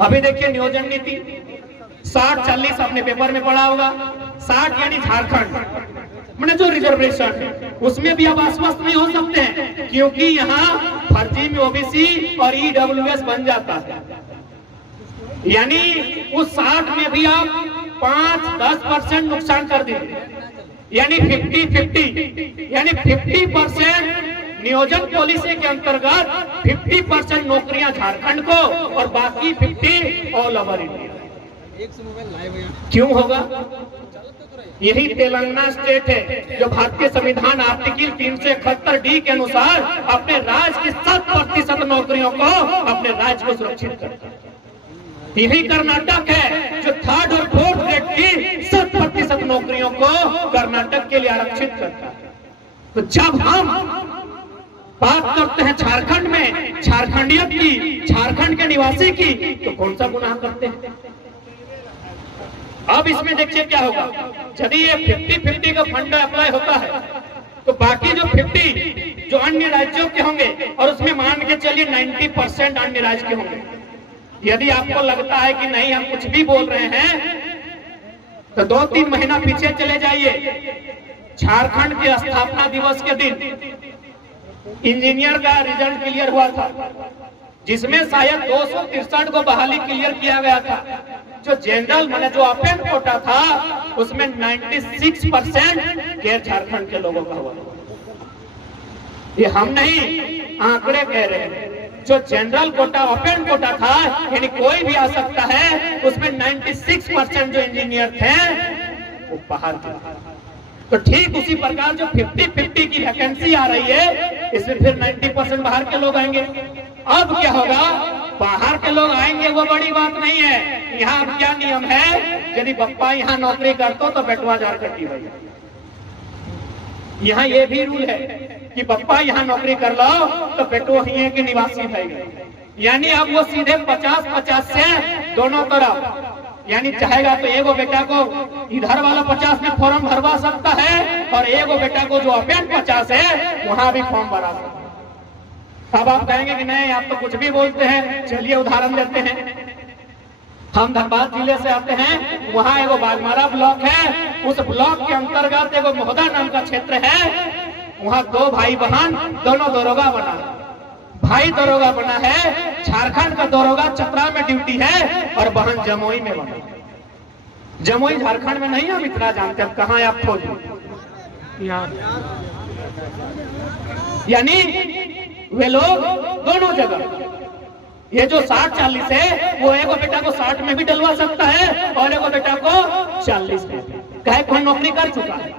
अभी देखिए नियोजन नीति 60-40 आपने पेपर में पढ़ा होगा। 60 यानी झारखंड मैंने जो रिजर्वेशन है उसमें भी आप आश्वस्त नहीं हो सकते हैं, क्योंकि यहाँ फर्जी में ओबीसी और ईडब्ल्यूएस बन जाता है। यानी उस 60 में भी आप 5-10% नुकसान कर देंगे, यानी 50-50, यानी 50% नियोजन पॉलिसी के अंतर्गत 50% नौकरियां झारखंड को और बाकी 50 ऑल ओवर इंडिया। क्यों होगा? यही तेलंगाना स्टेट है जो भारतीय संविधान आर्टिकल 371D के अनुसार अपने राज्य की 7% नौकरियों को अपने राज्य को सुरक्षित करता है। यही कर्नाटक है जो 3rd और 4th ग्रेड की 7% नौकरियों को कर्नाटक के लिए आरक्षित करता है। तो जब हम बात करते हैं झारखंड में झारखंडियत की, झारखंड के निवासी की, तो कौन सा गुनाह करते हैं? अब इसमें देखिए क्या होगा। यदि ये 50-50 का फंडा अप्लाई होता है तो बाकी जो 50 जो अन्य राज्यों के होंगे और उसमें मान के चलिए 90% अन्य राज्य के होंगे। यदि आपको लगता है कि नहीं हम कुछ भी बोल रहे हैं तो 2-3 महीना पीछे चले जाइए। झारखंड के स्थापना दिवस के दिन इंजीनियर का रिजल्ट क्लियर हुआ था, जिसमें शायद 263 को बहाली क्लियर किया गया था। जो जनरल मैंने जो ओपन कोटा था उसमें 96% गैर झारखंड के लोगों का हुआ। ये हम नहीं आंकड़े कह रहे हैं। जो जनरल कोटा ओपन कोटा था यानी कोई भी आ सकता है, उसमें 96% जो इंजीनियर थे वो बाहर थे। तो ठीक उसी प्रकार जो 50-50 की वैकेंसी आ रही है इसमें फिर 90% बाहर के लोग आएंगे। अब क्या होगा? बाहर के लोग आएंगे वो बड़ी बात नहीं है। यहाँ अब क्या नियम है, यदि बप्पा यहाँ नौकरी करते तो बेटवा झारखंडी भाई। यहाँ ये भी रूल है कि बप्पा यहाँ नौकरी कर लो तो बेटो यहाँ के निवासी भाई। यानी अब वो सीधे 50-50 से दोनों तरफ, यानी चाहेगा तो एगो बेटा को इधर वाला 50 में फॉर्म भरवा सकता है और एगो बेटा को जो अपेन 50 है वहां भी फॉर्म भरा सकता है। अब आप कहेंगे कि नहीं आप तो कुछ भी बोलते हैं। चलिए उदाहरण देते हैं। हम धनबाद जिले से आते हैं, वहां एगो बागमारा ब्लॉक है, उस ब्लॉक के अंतर्गत एगो मोहदा नाम का क्षेत्र है। वहां 2 भाई बहन दोनों दरोगा बना है। भाई दरोगा बना है, झारखंड का दरोगा चतरा में ड्यूटी है और बहन जमुई में बना। जमुई झारखंड में नहीं हम इतना जानते, अब कहाँ आप खोज। यानी वे लोग दोनों जगह, ये जो 60-40 है वो एगो बेटा को 60 में भी डलवा सकता है और एगो बेटा को 40 में। कहे कोई नौकरी कर चुका है,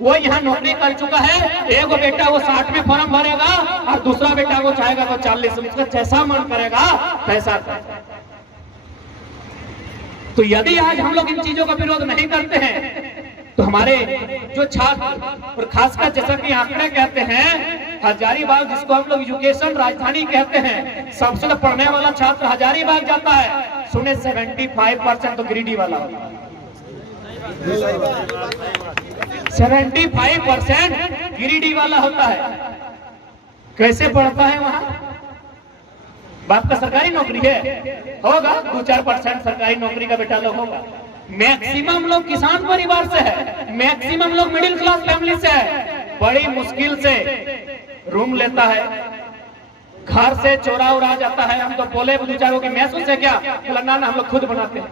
वो यहाँ नौकरी कर चुका है। एगो बेटा वो 60 में फॉर्म भरेगा और दूसरा बेटा को चाहेगा तो 40 में। उसका जैसा मन करेगा वैसा करेगा। तो यदि आज हम लोग इन चीजों का विरोध नहीं करते हैं तो हमारे जो छात्र और खासकर जैसा कि आंकड़े कहते हैं, हजारीबाग जिसको हम लोग एजुकेशन राजधानी कहते हैं, सबसे पढ़ने वाला छात्र हजारीबाग जाता है। सुने 75% तो गिरिडीह वाला, 75% गिरिडीह वाला होता है। कैसे पढ़ता है वहां? बाप का सरकारी नौकरी है, होगा 2-4% सरकारी नौकरी का बेटा लोग होगा। मैक्सिमम लोग किसान परिवार से है, मैक्सिमम लोग मिडिल क्लास फैमिली से है। बड़ी मुश्किल से रूम लेता है, घर से चोरा उड़ा जाता है। हम तो बोले बेचारों की मैसूस है क्या? ना हम लोग खुद बनाते हैं।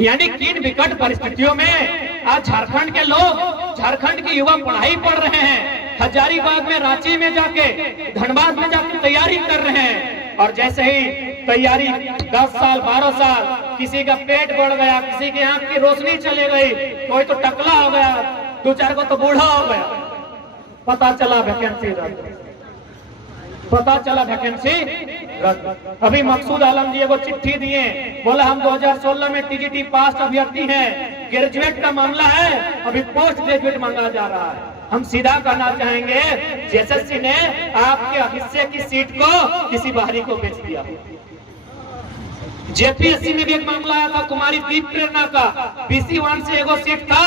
यानी किन विकट परिस्थितियों में आज झारखंड के लोग, झारखंड के युवा पढ़ाई पढ़ रहे हैं। हजारीबाग में, रांची में जाके, धनबाद में जाके तैयारी कर रहे हैं। और जैसे ही तैयारी 10 साल 12 साल, किसी का पेट बढ़ गया, किसी की आंख की रोशनी चली गई, कोई तो टकला हो गया, 2-4 को तो बूढ़ा हो गया। पता चला वैकेंसी रद्द, पता चला वैकेंसी रद्द। अभी मकसूद आलम जी वो चिट्ठी दिए, बोला हम 2016 में टीजीटी पास अभ्यर्थी हैं, ग्रेजुएट का मामला है, अभी पोस्ट ग्रेजुएट मांगा जा रहा है। हम सीधा कहना चाहेंगे जेएसएससी ने आपके हिस्से की सीट को किसी बाहरी को बेच दिया। जेपीएससी में भी एक मामला आया था कुमारी दीप प्रेरणा का, BC1 से एगो सीट था,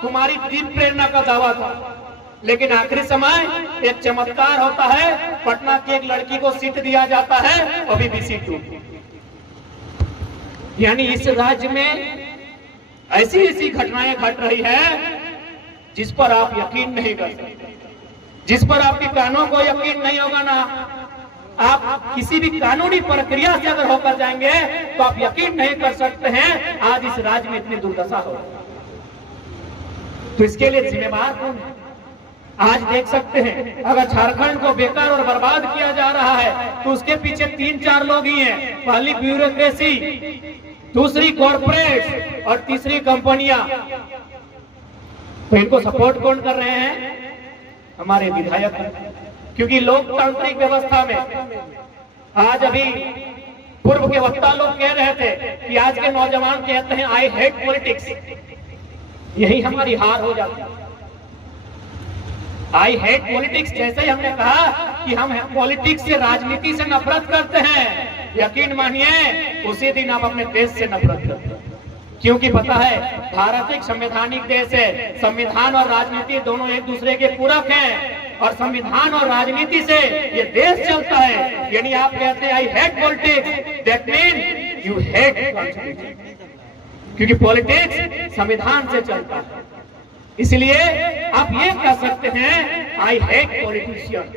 कुमारी दीप प्रेरणा का दावा था। लेकिन आखिरी समय एक चमत्कार होता है, पटना की एक लड़की को सीट दिया जाता है, वो भी BC2। यानी इस राज्य में ऐसी ऐसी घटनाएं घट रही है जिस पर आप यकीन नहीं कर सकते, जिस पर आपके कानों को यकीन नहीं होगा ना, आप किसी भी कानूनी प्रक्रिया से अगर होकर जाएंगे तो आप यकीन नहीं कर सकते हैं आज इस राज्य में इतनी दुर्दशा हो। तो इसके लिए जिम्मेवार कौन है? आज देख सकते हैं अगर झारखंड को बेकार और बर्बाद किया जा रहा है तो उसके पीछे 3-4 लोग ही हैं। पहली ब्यूरोक्रेसी, दूसरी कॉर्पोरेट और तीसरी कंपनियां। तो इनको सपोर्ट कौन कर रहे हैं? हमारे विधायक। क्योंकि लोकतांत्रिक व्यवस्था में आज अभी पूर्व के वक्ता लोग कह रहे थे कि आज के नौजवान कहते हैं आई हेट पॉलिटिक्स। यही हमारी हार हो जाती है। आई हेट पॉलिटिक्स, जैसे ही हमने कहा कि हम पॉलिटिक्स से, राजनीति से नफरत करते हैं, यकीन मानिए उसी दिन आप अपने देश से नफरत करते हैं। क्योंकि पता है भारत एक संवैधानिक देश है, संविधान और राजनीति दोनों एक दूसरे के पूरक हैं और संविधान और राजनीति से ये देश चलता है। यानी आप कहते हैं I hate politics, that mean you hate constitution, क्योंकि पॉलिटिक्स संविधान से चलता है। इसलिए आप ये कह सकते हैं आई हेट पॉलिटिशियन।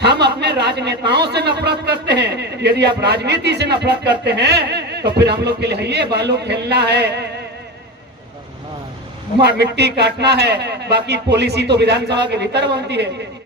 हम अपने राजनेताओं से नफरत करते हैं। यदि आप राजनीति से नफरत करते हैं तो फिर हम लोग के लिए ये बालू खेलना है, मिट्टी काटना है, बाकी पॉलिसी तो विधानसभा के भीतर बनती है।